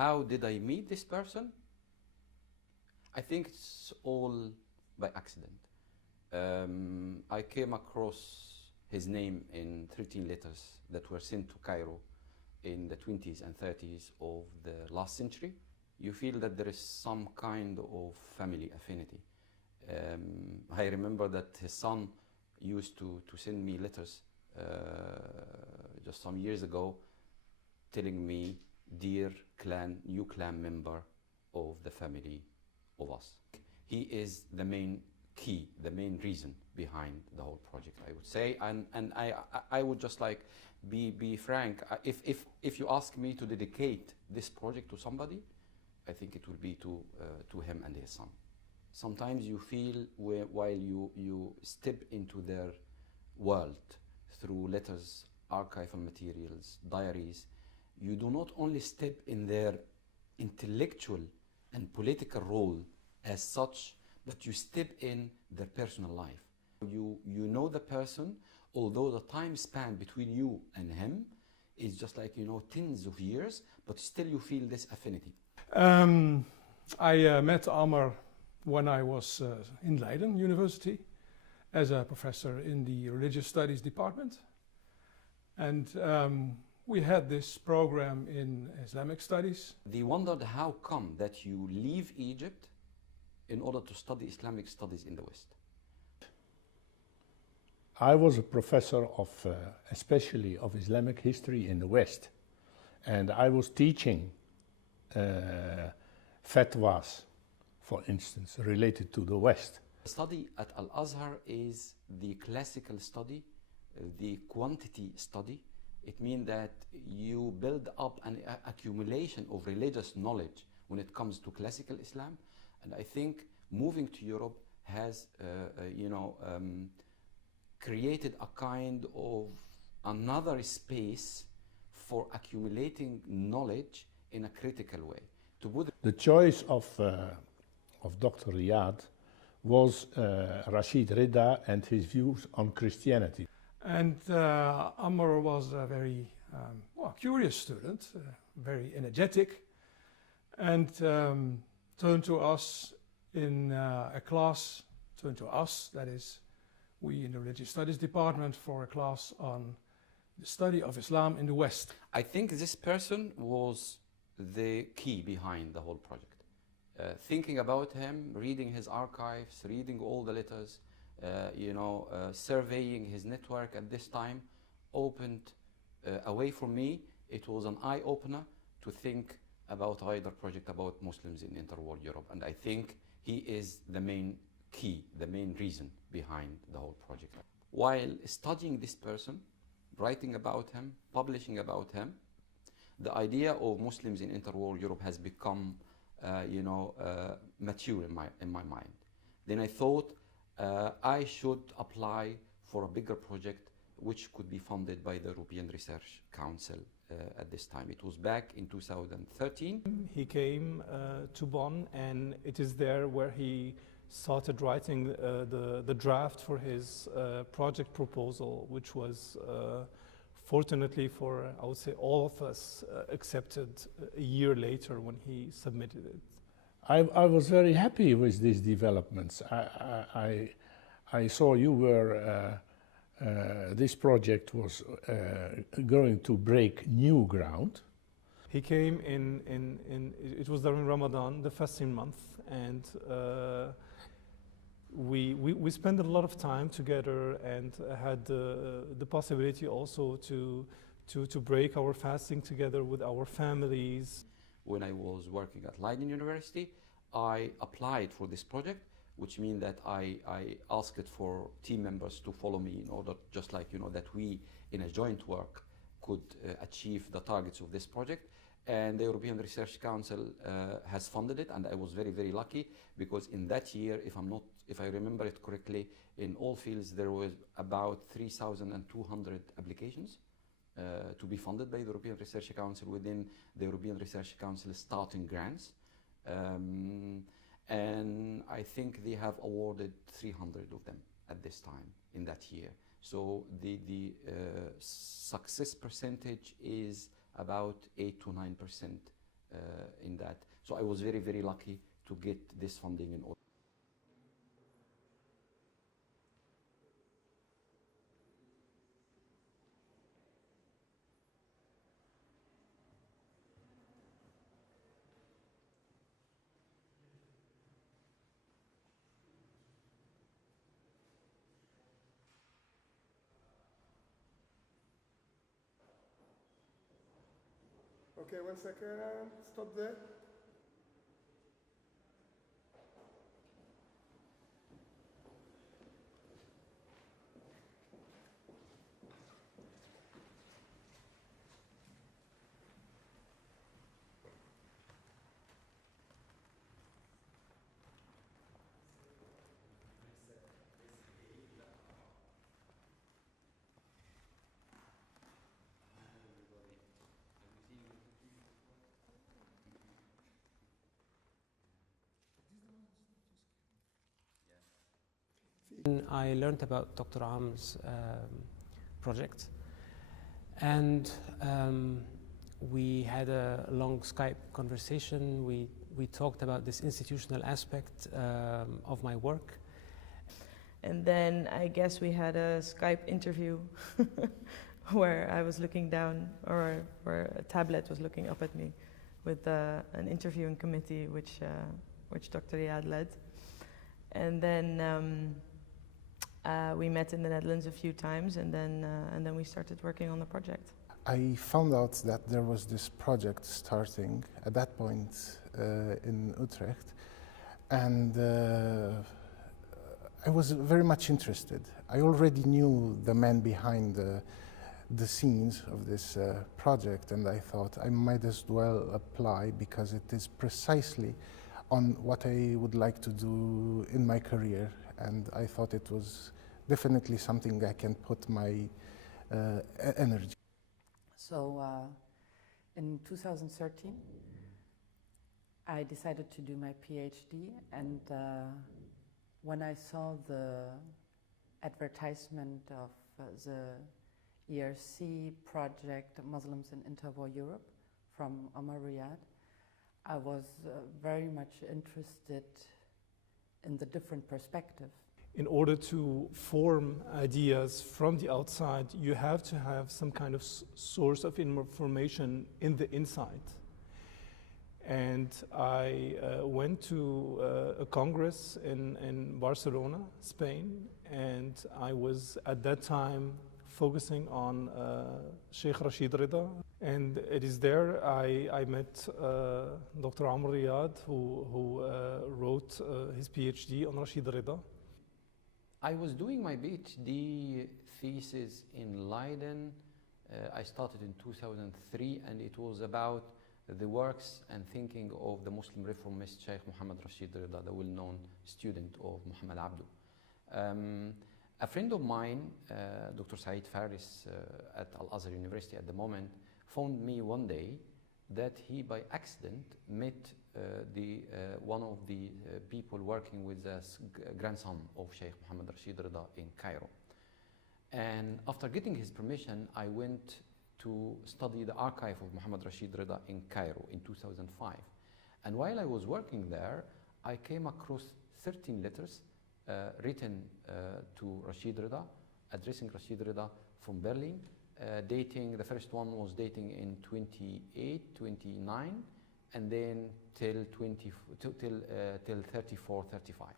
How did I meet this person? I think it's all by accident. I came across his name in 13 letters that were sent to Cairo in the 20s and 30s of the last century. You feel that there is some kind of family affinity. I remember that his son used to send me letters just some years ago telling me, dear clan, new clan member of the family of us. He is the main key, the main reason behind the whole project, I would say. And I would just like be frank. If you ask me to dedicate this project to somebody, I think it will be to him and his son. Sometimes you feel while you step into their world through letters, archival materials, diaries, you do not only step in their intellectual and political role as such, but you step in their personal life. You know the person, although the time span between you and him is just like, tens of years, but still you feel this affinity. I met Ammar when I was in Leiden University as a professor in the religious studies department. And we had this program in Islamic studies. They wondered how come that you leave Egypt in order to study Islamic studies in the West. I was a professor of, especially of Islamic history in the West. And I was teaching fatwas, for instance, related to the West. The study at Al-Azhar is the classical study, the quantity study. It means that you build up an accumulation of religious knowledge when it comes to classical Islam. And I think moving to Europe has, created a kind of another space for accumulating knowledge in a critical way. The choice of Dr. Riyad was Rashid Rida and his views on Christianity. And Ammar was a very curious student, very energetic, and turned to us in a class, that is, we in the religious studies department, for a class on the study of Islam in the West. I think this person was the key behind the whole project. Thinking about him, reading his archives, reading all the letters, surveying his network at this time opened a way for me. It was an eye-opener to think about either project about Muslims in interworld Europe. And I think he is the main key, the main reason behind the whole project. While studying this person, writing about him, publishing about him, the idea of Muslims in interworld Europe has become mature in my mind. Then I thought I should apply for a bigger project which could be funded by the European Research Council at this time. It was back in 2013. He came to Bonn, and it is there where he started writing the draft for his project proposal, which was fortunately for, I would say, all of us, accepted a year later when he submitted it. I was very happy with these developments. I saw you were, this project was going to break new ground. He came it was during Ramadan, the fasting month, and we spent a lot of time together and had the possibility also to break our fasting together with our families. When I was working at Leiden University, I applied for this project, which means that I asked for team members to follow me in order, just like, that we in a joint work could achieve the targets of this project. And the European Research Council has funded it, and I was very, very lucky because in that year, if I remember it correctly, in all fields there was about 3,200 applications to be funded by the European Research Council within the European Research Council starting grants. And I think they have awarded 300 of them at this time in that year. So the success percentage is about 8 to 9% in that. So I was very, very lucky to get this funding in order. Okay, 1 second, stop there. I learned about Dr. Amr's project, and we had a long Skype conversation. We talked about this institutional aspect of my work. And then I guess we had a Skype interview where I was looking down, or where a tablet was looking up at me, with an interviewing committee which Dr. Riyad led. And then we met in the Netherlands a few times, and then we started working on the project. I found out that there was this project starting at that point in Utrecht, and I was very much interested. I already knew the man behind the scenes of this project, and I thought I might as well apply, because it is precisely on what I would like to do in my career, and I thought it was definitely something I can put my energy. So in 2013, I decided to do my PhD, and when I saw the advertisement of the ERC project, Muslims in Interwar Europe, from Omar Riyad, I was very much interested in the different perspective. In order to form ideas from the outside, you have to have some kind of source of information in the inside. And I went to a congress in Barcelona, Spain, and I was at that time focusing on Sheikh Rashid Rida. And it is there I met Dr. Amr Riyad, who wrote his PhD on Rashid Rida. I was doing my PhD thesis in Leiden. I started in 2003, and it was about the works and thinking of the Muslim reformist Sheikh Muhammad Rashid Rida, the well-known student of Muhammad Abdu. A friend of mine, Dr. Saeed Faris at Al-Azhar University at the moment, phoned me one day that he by accident met one of the people working with the grandson of Sheikh Muhammad Rashid Rida in Cairo. And after getting his permission, I went to study the archive of Muhammad Rashid Rida in Cairo in 2005. And while I was working there, I came across 13 letters written to Rashid Rida, addressing Rashid Rida from Berlin, dating, the first one was dating in 28, 29, and then till 34, 35.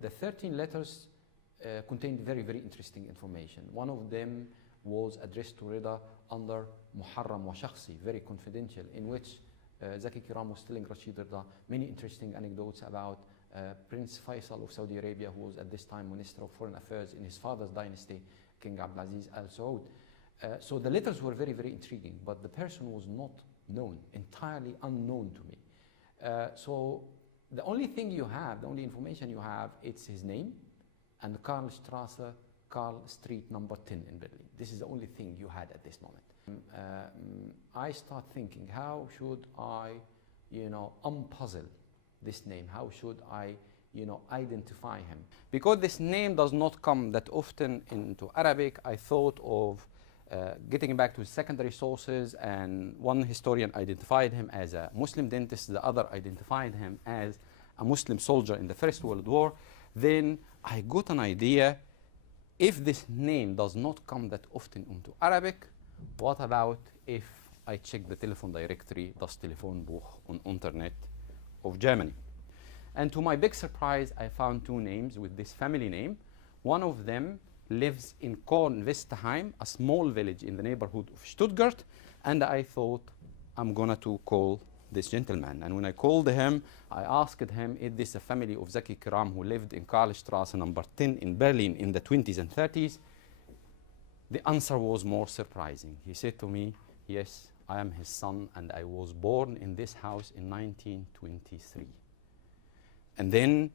The 13 letters contained very, very interesting information. One of them was addressed to Rida under Muharram wa Shakhsi, very confidential, in which Zaki Kiram was telling Rashid Rida many interesting anecdotes about Prince Faisal of Saudi Arabia, who was at this time Minister of Foreign Affairs in his father's dynasty, King Abdulaziz Al Saud. So the letters were very, very intriguing, but the person was not known, entirely unknown to me. So the only thing you have, the only information you have, it's his name and Karlstrasse, Karl Street number 10 in Berlin. This is the only thing you had at this moment. I start thinking, how should I, unpuzzle this name? How should I, identify him? Because this name does not come that often into Arabic, I thought of Getting back to secondary sources, and one historian identified him as a Muslim dentist, the other identified him as a Muslim soldier in the First World War, then I got an idea, if this name does not come that often into Arabic, what about if I check the telephone directory, das Telefonbuch on internet of Germany? And to my big surprise, I found two names with this family name. One of them lives in Kornwestheim, a small village in the neighborhood of Stuttgart, and I thought I'm gonna to call this gentleman. And when I called him, I asked him, is this a family of Zaki Kiram who lived in Karlstrasse number 10 in Berlin in the 20s and 30s? The answer was more surprising. He said to me, yes, I am his son, and I was born in this house in 1923. And then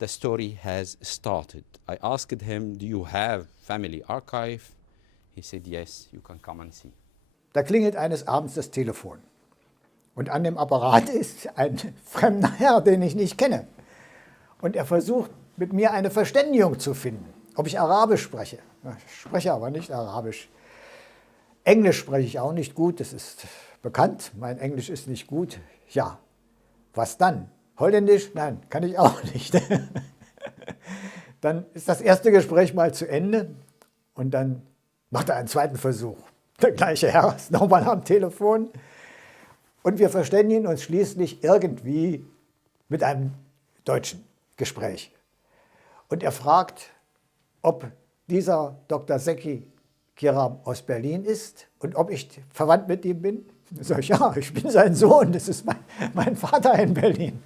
the story has started. I asked him, do you have family archive? He said, yes, you can come and see. Da klingelt eines Abends das Telefon. Und an dem Apparat ist ein fremder Herr, den ich nicht kenne. Und er versucht, mit mir eine Verständigung zu finden, ob ich Arabisch spreche. Ich spreche aber nicht Arabisch. Englisch spreche ich auch nicht gut, das ist bekannt. Mein Englisch ist nicht gut. Ja, was dann? Holländisch? Nein, kann ich auch nicht. Dann ist das erste Gespräch mal zu Ende und dann macht er einen zweiten Versuch. Der gleiche Herr ist nochmal am Telefon und wir verständigen uns schließlich irgendwie mit einem deutschen Gespräch. Und er fragt, ob dieser Dr. Zeki Kiram aus Berlin ist und ob ich verwandt mit ihm bin. Da sage ich, ja, ich bin sein Sohn, das ist mein Vater in Berlin.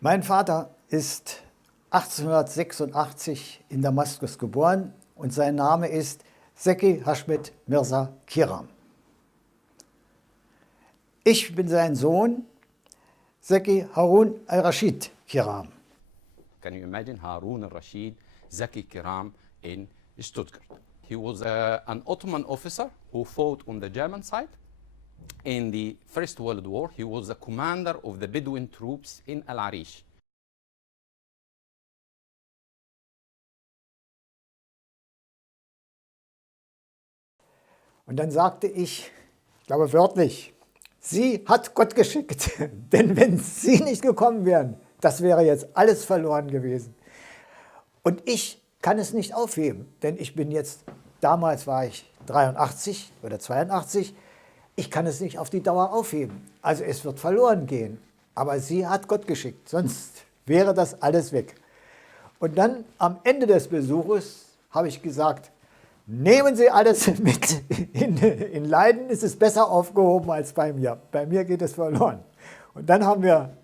Mein Vater ist 1886 in Damaskus geboren und sein Name ist Zeki Hashmet Mirza Kiram. Ich bin sein Sohn, Zeki Harun al-Rashid Kiram. Can you imagine Harun al-Rashid, Zaki Kiram in Stuttgart? He was an Ottoman officer who fought on the German side. In the First World War, he was the commander of the Bedouin troops in Al-Arish. Und dann sagte ich glaube wörtlich, sie hat Gott geschickt, denn wenn sie nicht gekommen wären, das wäre jetzt alles verloren gewesen. Und ich kann es nicht aufheben, denn ich bin jetzt, damals war ich 83 oder 82, ich kann es nicht auf die Dauer aufheben. Also es wird verloren gehen. Aber sie hat Gott geschickt, sonst wäre das alles weg. Und dann am Ende des Besuches habe ich gesagt, nehmen Sie alles mit. In Leiden ist es besser aufgehoben als bei mir. Bei mir geht es verloren. Und dann haben wir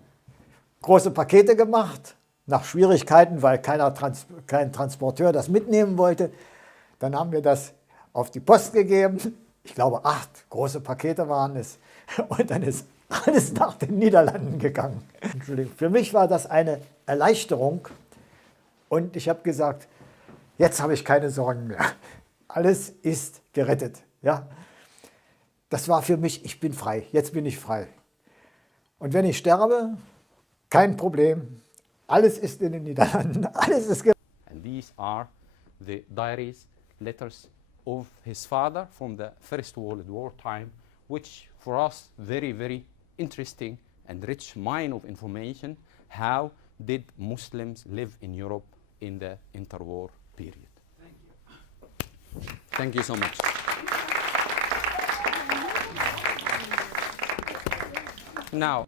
große Pakete gemacht, nach Schwierigkeiten, weil kein Transporteur das mitnehmen wollte. Dann haben wir das auf die Post gegeben. Ich glaube, 8 große Pakete waren es. Und dann ist alles nach den Niederlanden gegangen. Entschuldigung. Für mich war das eine Erleichterung. Und ich habe gesagt, jetzt habe ich keine Sorgen mehr. Alles ist gerettet. Ja? Das war für mich, ich bin frei. Jetzt bin ich frei. Und wenn ich sterbe, kein Problem. Alles ist in den Niederlanden. Alles ist gerettet. And these are the diaries, letters of his father from the First World War time, which for us very, very interesting and rich mine of information. How did Muslims live in Europe in the interwar period? Thank you so much. Now,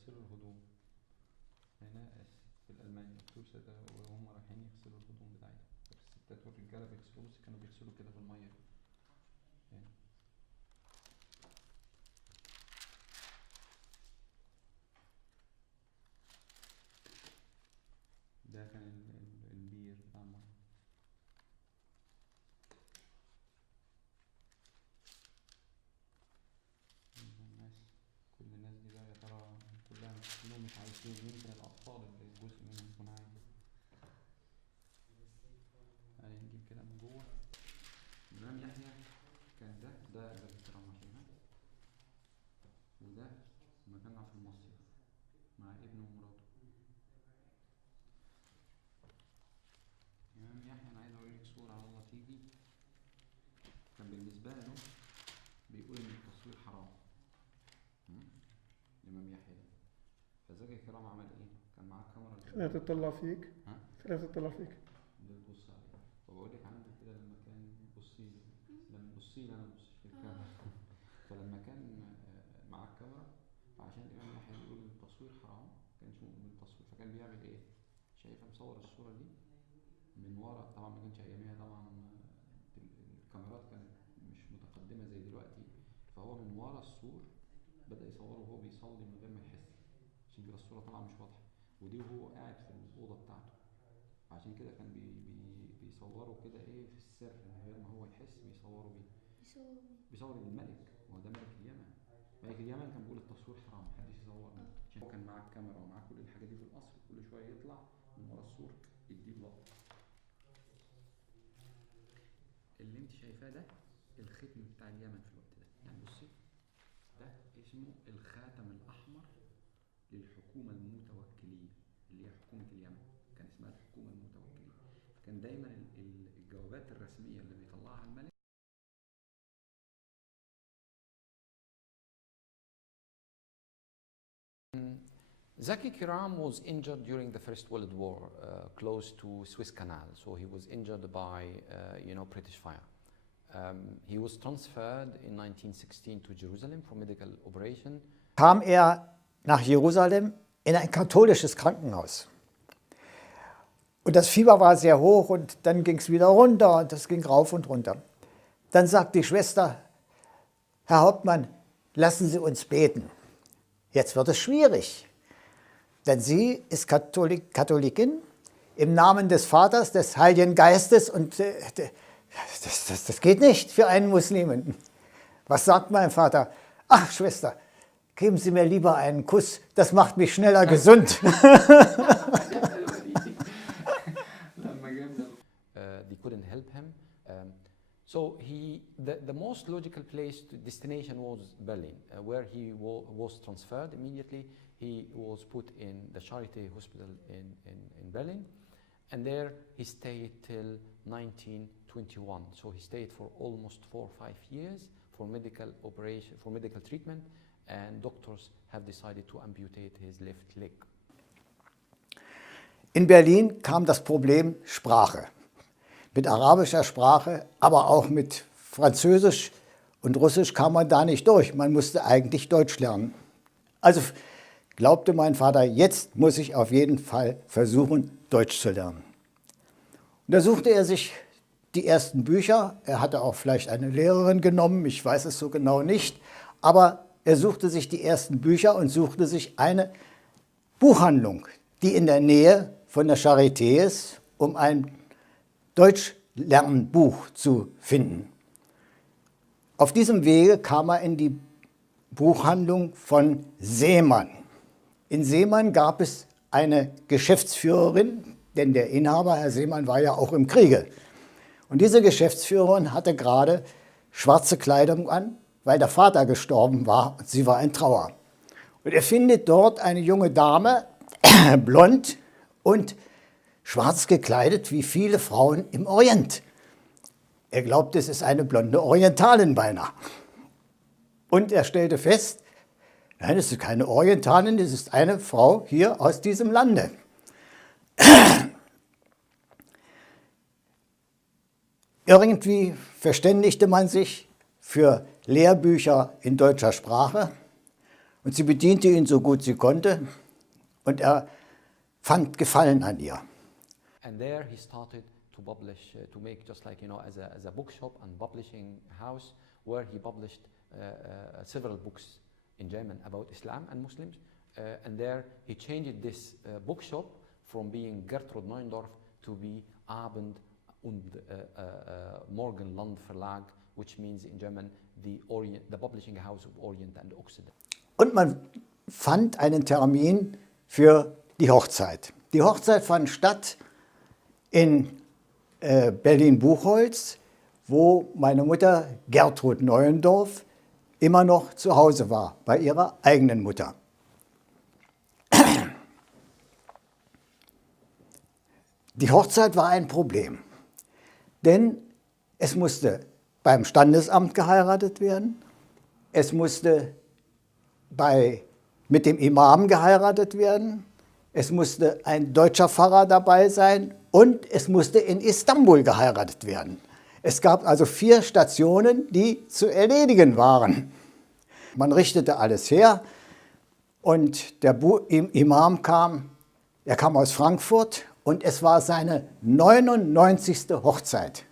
يغسلوا الهدوم. هنا في الألمانيا التوسة ده وهم رايحين يغسلوا الهدوم بتاعتهم. الستات والرجالة بيغسلوا، بس كانوا بيغسلوا كده في المية كده. هنا. ده كان البير بتاع المية. الناس، كل الناس دي بقى يا ترى كلها كلهم مش عايشين، يمكن الأطفال اللي جزء منهم يكون عايش. يعني نجيب كده من جوه. الإمام يحيى كان ده الكرام هنا، وده مكاننا في المصيف مع ابنه ومراته. الإمام يحيى أنا عايز أوريلك صورة على الله تيجي. كان بالنسبة له بيقول إن التصوير حرام. الإمام يحيى ده، فزكي الكرام عمل إيه؟ كان معاه الكاميرا خليها تطلع فيك. ها؟ خليها تطلع فيك. بتبص عليه، فبقول لك عندك كده لما كان بصي لي، لما بصي لي أنا ببص في الكاميرا. فلما كان معاه الكاميرا، فعشان الإمام يحيى بيقول إن التصوير حرام، ما كانش مؤمن بالتصوير، فكان بيعمل إيه؟ شايفة مصور الصورة دي من ورا، طبعا ما كانش أياميها طبعا الكاميرات كانت مش متقدمة زي دلوقتي، فهو من ورا السور بدأ يصوره وهو بيصلي من غير ما يحس، عشان كده الصورة طبعا مش واضحة، ودي وهو قاعد في الأوضة بتاعته. عشان كده كان بيصوروا كده إيه في السر من غير ما هو يحس، بيصوروا بيه. بيصور الملك، وهو ده ملك اليمن. ملك اليمن كان بيقول التصوير حرام، محدش يصور منه، عشان هو كان معاه الكاميرا ومعاه كل الحاجات دي في القصر، كل شوية يطلع من ورا السور يديه لقطة. اللي انت شايفاه ده الختم بتاع اليمن في الوقت ده، يعني بصي ده اسمه الخاتم الأحمر للحكومة المتوكلية، اللي هي حكومة اليمن، كان اسمها الحكومة المتوكلية. فكان دايما الجوابات الرسمية اللي بيطلعها الملك Zaki Kiram was injured during the First World War, close to Suez Canal. So he was injured by, British fire. He was transferred in 1916 to Jerusalem for medical operation. Kam er nach Jerusalem in ein katholisches Krankenhaus. Und das Fieber war sehr hoch und dann ging es wieder runter und das ging rauf und runter. Dann sagt die Schwester, Herr Hauptmann, lassen Sie uns beten. Jetzt wird es schwierig, denn sie ist Katholikin im Namen des Vaters, des Heiligen Geistes und das geht nicht für einen Muslimen. Was sagt mein Vater? Ach Schwester, geben Sie mir lieber einen Kuss, das macht mich schneller gesund. They couldn't help him. So the most logical destination was Berlin, where he was transferred immediately. He was put in the Charité Hospital in Berlin, and there he stayed till 1921. So he stayed for almost 4 or 5 years for medical operation, for medical treatment, and doctors have decided to amputate his left leg. In Berlin kam das Problem Sprache. Mit arabischer Sprache, aber auch mit Französisch und Russisch kam man da nicht durch. Man musste eigentlich Deutsch lernen. Also glaubte mein Vater, jetzt muss ich auf jeden Fall versuchen, Deutsch zu lernen. Und da suchte er sich die ersten Bücher. Er hatte auch vielleicht eine Lehrerin genommen, ich weiß es so genau nicht. Aber er suchte sich die ersten Bücher und suchte sich eine Buchhandlung, die in der Nähe von der Charité ist, um ein Deutschlernbuch zu finden. Auf diesem Wege kam er in die Buchhandlung von Seemann. In Seemann gab es eine Geschäftsführerin, denn der Inhaber, Herr Seemann, war ja auch im Kriege. Und diese Geschäftsführerin hatte gerade schwarze Kleidung an, weil der Vater gestorben war und sie war in Trauer. Und er findet dort eine junge Dame, blond und schwarz gekleidet wie viele Frauen im Orient. Er glaubt, es ist eine blonde Orientalin beinahe. Und er stellte fest, nein, es ist keine Orientalin, es ist eine Frau hier aus diesem Lande. Irgendwie verständigte man sich für Lehrbücher in deutscher Sprache Und sie bediente ihn so gut sie konnte und er fand Gefallen an ihr. And there he started to publish, to make just like, as a bookshop and publishing house where he published several books in German about Islam and Muslims. And there he changed this bookshop from being Gertrud Neuendorf to be Abend und Morgenland Verlag, which means in German the publishing house of Orient and Occident. Und man fand einen Termin für die Hochzeit. Die Hochzeit fand statt in Berlin-Buchholz, wo meine Mutter Gertrud Neuendorf immer noch zu Hause war, bei ihrer eigenen Mutter. Die Hochzeit war ein Problem, denn es musste beim Standesamt geheiratet werden, es musste mit dem Imam geheiratet werden, es musste ein deutscher Pfarrer dabei sein und es musste in Istanbul geheiratet werden. Es gab also 4 Stationen, die zu erledigen waren. Man richtete alles her und der Imam kam aus Frankfurt und es war seine 99. Hochzeit.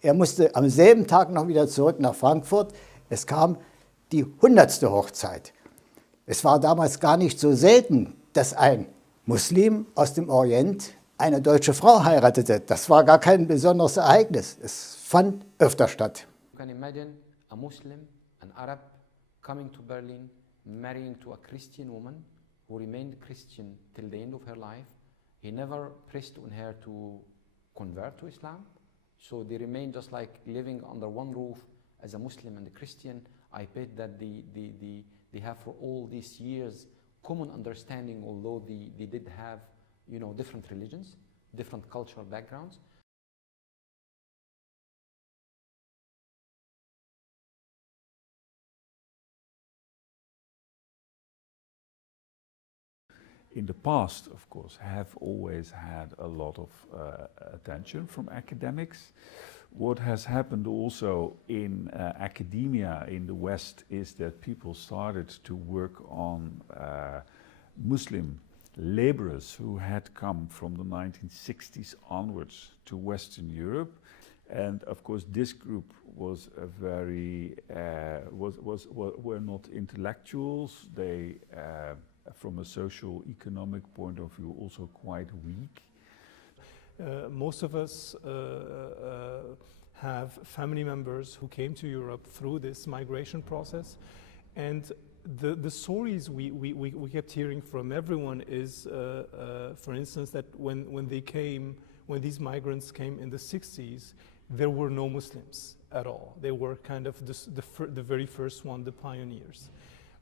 Er musste am selben Tag noch wieder zurück nach Frankfurt. Es kam die 100. Hochzeit. Es war damals gar nicht so selten, dass ein Muslim aus dem Orient eine deutsche Frau heiratete. Das war gar kein besonderes Ereignis. Es fand öfter statt. You can imagine a Muslim, an Arab, coming to Berlin, marrying to a Christian woman who remained Christian till the end of her life. He never pressed on her to convert to Islam. So they remained just like living under one roof as a Muslim and a Christian. I bet that they have for all these years common understanding, although they did have, different religions, different cultural backgrounds. In the past, of course, have always had a lot of attention from academics. What has happened also in academia in the West is that people started to work on Muslim laborers who had come from the 1960s onwards to Western Europe. And of course, this group was a very, were not intellectuals. They, from a social economic point of view, also quite weak. Most of us have family members who came to Europe through this migration process, and the stories we kept hearing from everyone is, for instance, that when these migrants came in the 60s, there were no Muslims at all. They were kind of the very first one, the pioneers.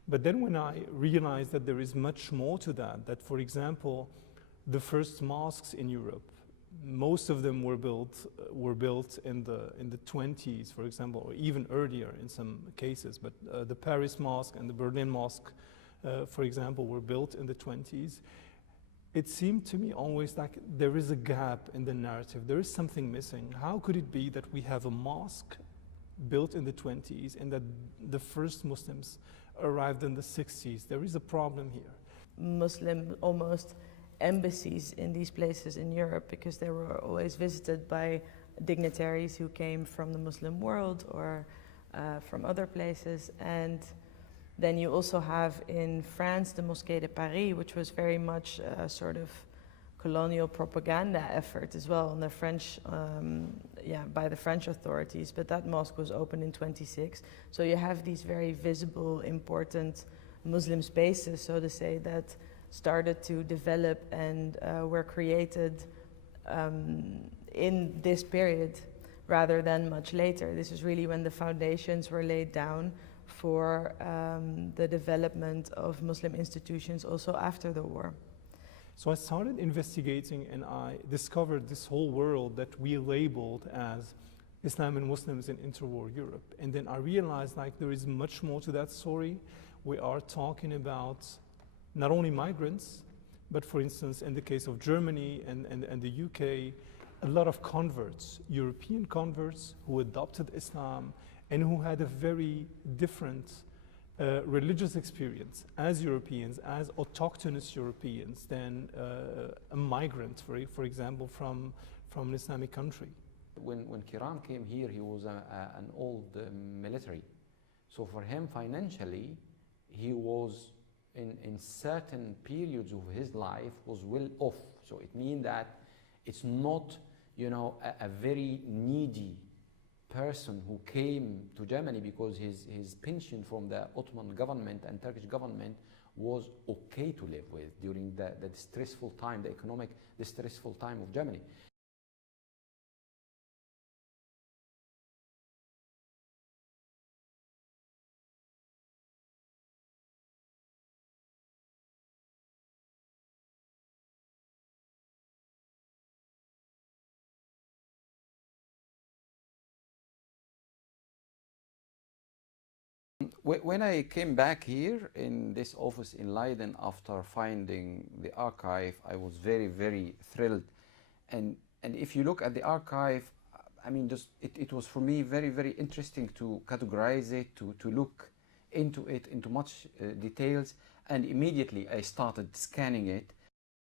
But then when I realized that there is much more to that, for example, the first mosques in Europe, most of them were built in the 20s, for example, or even earlier in some cases. But the Paris Mosque and the Berlin Mosque, for example, were built in the 20s. It seemed to me always like there is a gap in the narrative. There is something missing. How could it be that we have a mosque built in the 20s and that the first Muslims arrived in the 60s? There is a problem here. Muslim almost embassies in these places in Europe, because they were always visited by dignitaries who came from the Muslim world or from other places. And then you also have in France the Mosquée de Paris, which was very much a sort of colonial propaganda effort as well on the French, by the French authorities. But that mosque was opened in 26. So you have these very visible, important Muslim spaces, so to say, that started to develop and were created in this period rather than much later. This is really when the foundations were laid down for the development of Muslim institutions also after the war. So I started investigating and I discovered this whole world that we labeled as Islam and Muslims in interwar Europe. And then I realized like there is much more to that story. We are talking about not only migrants, but for instance, in the case of Germany and the UK, a lot of converts, European converts who adopted Islam and who had a very different religious experience as Europeans, as autochthonous Europeans, than a migrant, for example, from an Islamic country. When Kiram came here, he was an old military. So for him, financially, he was in certain periods of his life was well off. So it means that it's not, you know, a very needy person who came to Germany because his pension from the Ottoman government and Turkish government was okay to live with during the stressful time, the stressful time of Germany. When I came back here in this office in Leiden after finding the archive, I was very, very thrilled. And if you look at the archive, I mean, just it was for me very, very interesting to categorize it, to look into it, into much details. And immediately I started scanning it.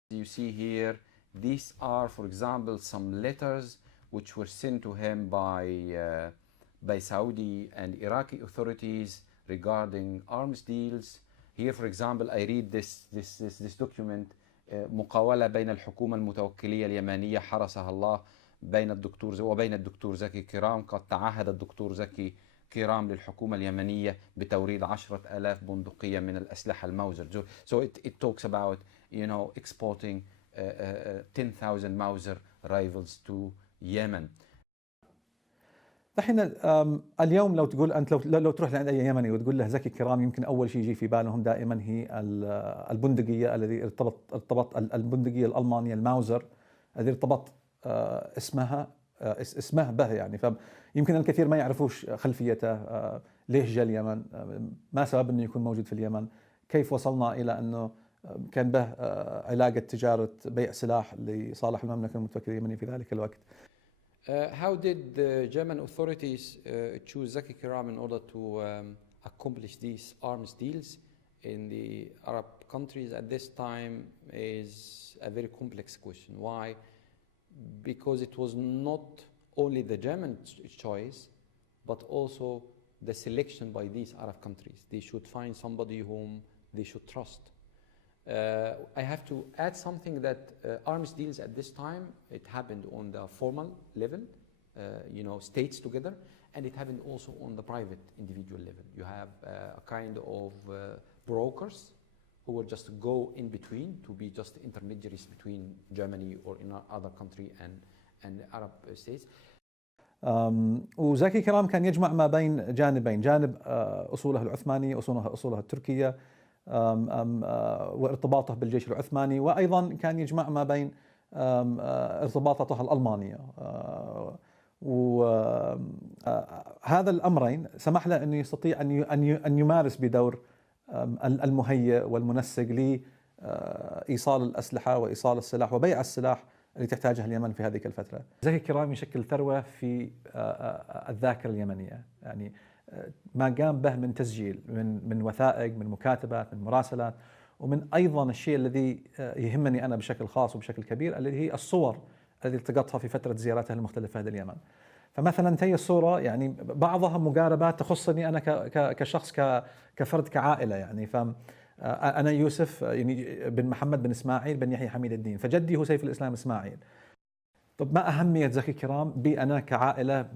You see here, these are, for example, some letters which were sent to him by Saudi and Iraqi authorities regarding arms deals. Here, for example, I read this document, مقاولة بين الحكومة المتوكلية اليمنية حرسها الله وبين الدكتور زكي كيرام. قد تعهد الدكتور زكي كيرام للحكومة اليمنية بتوريد 10,000 بندقية من الأسلحة الماوزر. So it talks about, you know, exporting 10,000 Mauser rifles to Yemen. الحين اليوم لو تقول انت لو تروح لعند اي يمني وتقول له زكي كيرام، يمكن اول شيء يجي في بالهم دائما هي البندقيه الذي ارتبط البندقيه الالمانيه الماوزر الذي ارتبط اسمه به يعني. فيمكن الكثير ما يعرفوش خلفيته، ليش جاء اليمن، ما سبب انه يكون موجود في اليمن، كيف وصلنا الى انه كان به علاقه تجاره بيع سلاح لصالح المملكه المتوكله اليمنيه في ذلك الوقت. How did the German authorities choose Zaki Kiram in order to accomplish these arms deals in the Arab countries at this time is a very complex question. Why? Because it was not only the German choice, but also the selection by these Arab countries. They should find somebody whom they should trust. I have to add something that arms deals at this time, it happened on the formal level, you know, states together, and it happened also on the private individual level. You have a kind of brokers who will just go in between to be just intermediaries between Germany or in other country and Arab states. وزكي كيرام كان يجمع ما بين جانبين، جانب أصوله العثمانية، أصولها التركية، وارتباطه بالجيش العثماني، وأيضا كان يجمع ما بين ارتباطاته الألمانية. وهذا الأمرين سمح له أنه يستطيع أن يمارس بدور المهيئ والمنسق لإيصال الأسلحة وإيصال السلاح وبيع السلاح اللي تحتاجها اليمن في هذه الفترة. زكي كيرام يشكل ثروة في الذاكرة اليمنية، يعني ما قام به من تسجيل، من وثائق، من مكاتبات، من مراسلات، ومن أيضا الشيء الذي يهمني أنا بشكل خاص وبشكل كبير الذي هي الصور التي التقطها في فترة زيارته المختلفة هذه اليمن. فمثلا هي الصورة يعني بعضها مقاربات تخصني أنا كشخص كفرد كعائلة يعني. أنا يوسف يعني بن محمد بن إسماعيل بن يحيى حميد الدين، فجدي هو سيف الإسلام إسماعيل. طب ما أهمية زكي كيرام بي أنا كعائلة؟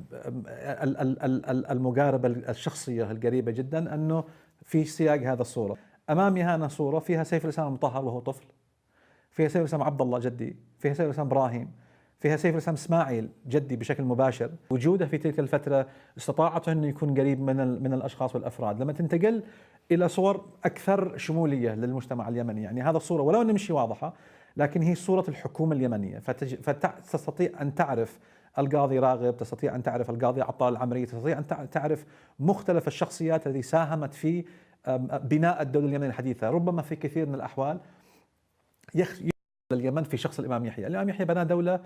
المقاربة الشخصية القريبة جدا أنه في سياق هذا الصورة أمامي هنا صورة فيها سيف الإسلام المطهر وهو طفل، فيها سيف الإسلام عبد الله جدي، فيها سيف الإسلام إبراهيم، فيها سيف الإسلام إسماعيل جدي بشكل مباشر. وجوده في تلك الفترة استطاعته أنه يكون قريب من الأشخاص والأفراد. لما تنتقل إلى صور أكثر شمولية للمجتمع اليمني، يعني هذا الصورة ولو أنها مش واضحة لكن هي صورة الحكومة اليمنية، فتستطيع أن تعرف القاضي راغب، تستطيع أن تعرف القاضي عطال العمري، تستطيع أن تعرف مختلف الشخصيات التي ساهمت في بناء الدولة اليمنية الحديثة. ربما في كثير من الأحوال يخشى اليمن في شخص الإمام يحيى. الإمام يحيى بنى دولة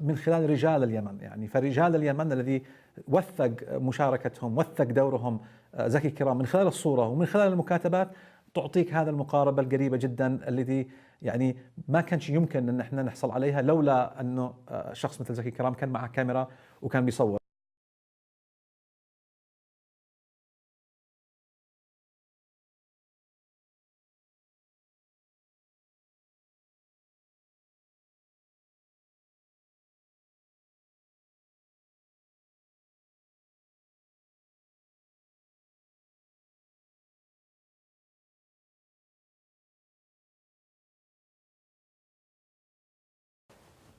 من خلال رجال اليمن، يعني فرجال اليمن الذي وثق مشاركتهم، وثق دورهم زكي كرام من خلال الصورة ومن خلال المكاتبات، تعطيك هذا المقاربة القريبة جدا الذي يعني ما كانش يمكن ان احنا نحصل عليها لولا انه شخص مثل زكي كرام كان معه كاميرا وكان بيصور.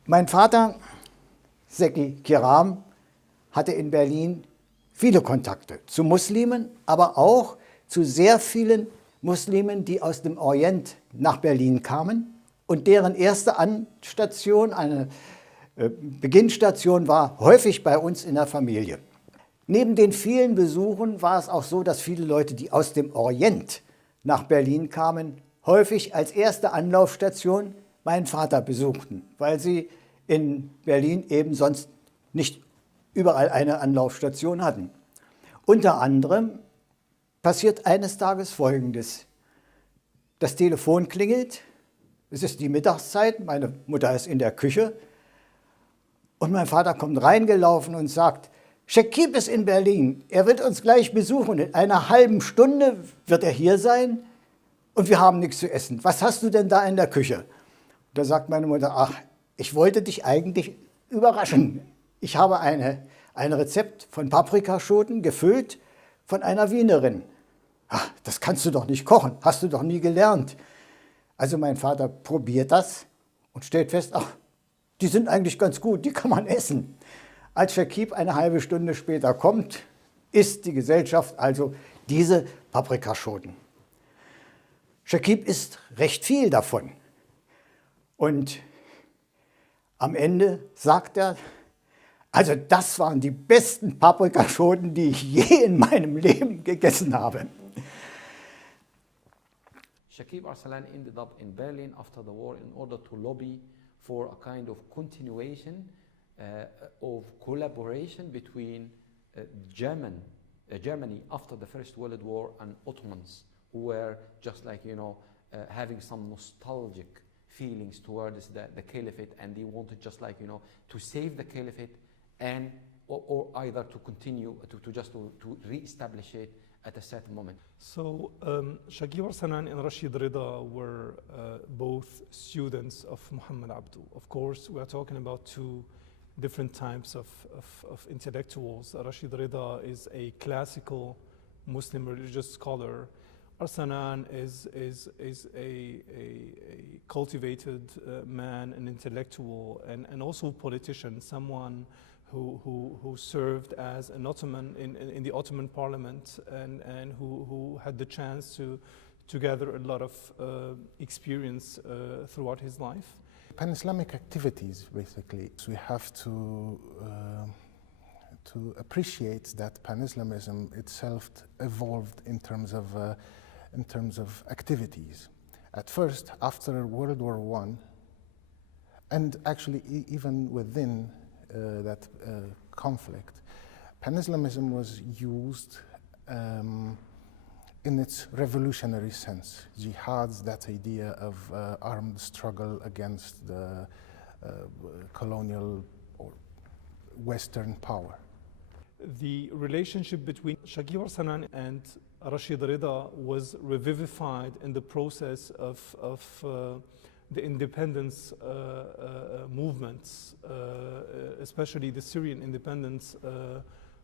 Mein Vater, Zeki Kiram, hatte in Berlin viele Kontakte zu Muslimen, aber auch zu sehr vielen Muslimen, die aus dem Orient nach Berlin kamen und deren erste Anstation, eine Beginnstation war häufig bei uns in der Familie. Neben den vielen Besuchen war es auch so, dass viele Leute, die aus dem Orient nach Berlin kamen, häufig als erste Anlaufstation meinen Vater besuchten, weil sie in Berlin eben sonst nicht überall eine Anlaufstation hatten. Unter anderem passiert eines Tages Folgendes. Das Telefon klingelt, es ist die Mittagszeit, meine Mutter ist in der Küche und mein Vater kommt reingelaufen und sagt, Shakib ist in Berlin, er wird uns gleich besuchen, in einer halben Stunde wird er hier sein und wir haben nichts zu essen. Was hast du denn da in der Küche? Da sagt meine Mutter, ach, ich wollte dich eigentlich überraschen. Ich habe ein Rezept von Paprikaschoten gefüllt von einer Wienerin. Ach, das kannst du doch nicht kochen, hast du doch nie gelernt. Also mein Vater probiert das und stellt fest, ach, die sind eigentlich ganz gut, die kann man essen. Als Shakib eine halbe Stunde später kommt, isst die Gesellschaft also diese Paprikaschoten. Shakib isst recht viel davon. Und am Ende sagt er, also das waren die besten Paprikaschoten, die ich je in meinem Leben gegessen habe. Shakib Arsalan ended up in Berlin after the war in order to lobby for a kind of continuation of collaboration between Germany after the First World War and Ottomans, who were just like, you know, having some nostalgic feelings towards the caliphate, and they wanted just like, you know, to save the caliphate and or either to continue to re-establish it at a certain moment. So Shakib Arsalan and Rashid Rida were both students of Muhammad Abdu. Of course, we are talking about two different types of intellectuals. Rashid Rida is a classical Muslim religious scholar. Arsalan is a cultivated man, an intellectual, and also politician, someone who served as an Ottoman in the Ottoman Parliament and who had the chance to gather a lot of experience throughout his life. Pan-Islamic activities, basically, we have to appreciate that Pan-Islamism itself evolved in terms of activities. At first, after World War I, and actually even within that conflict, Pan-Islamism was used in its revolutionary sense. Jihad's that idea of armed struggle against the colonial or Western power. The relationship between Shakib Arsalan and Rashid Rida was revivified in the process of the independence movements, especially the Syrian independence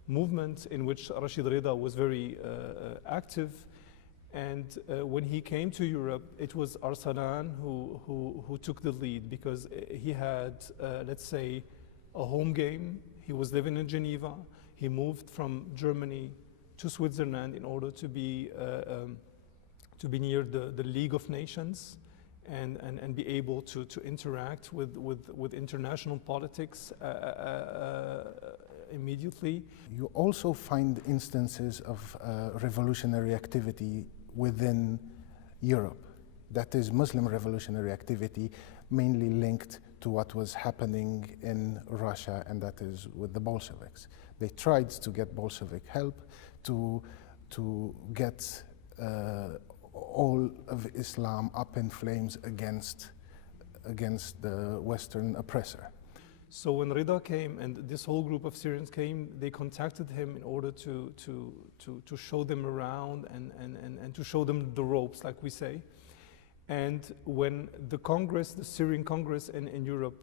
movement, in which Rashid Rida was very active. And when he came to Europe, it was Arsalan who took the lead, because he had, let's say, a home game. He was living in Geneva. He moved from Germany to Switzerland in order to be near the League of Nations and be able to interact with international politics immediately. You also find instances of revolutionary activity within Europe. That is Muslim revolutionary activity, mainly linked to what was happening in Russia, and that is with the Bolsheviks. They tried to get Bolshevik help to get all of Islam up in flames against the Western oppressor. So when Rida came and this whole group of Syrians came, they contacted him in order to show them around and to show them the ropes, like we say. And when the Congress, the Syrian Congress in Europe,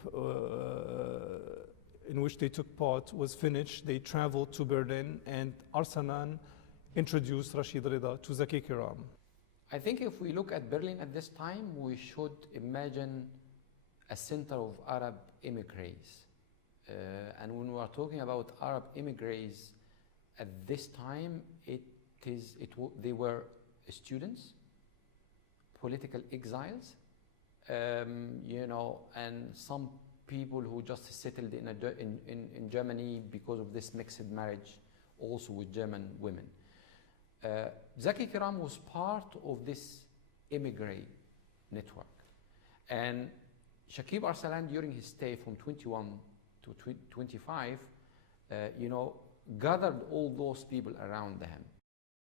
in which they took part, was finished, they traveled to Berlin, and Arsalan introduced Rashid Rida to Zaki Kiram. I think if we look at Berlin at this time, we should imagine a center of Arab immigrants. And when we are talking about Arab immigrants at this time, they were students, political exiles, you know, and some people who just settled in Germany because of this mixed marriage, also with German women. Zaki Kiram was part of this immigrant network, and Shakib Arsalan, during his stay from 21 to 25, you know, gathered all those people around him.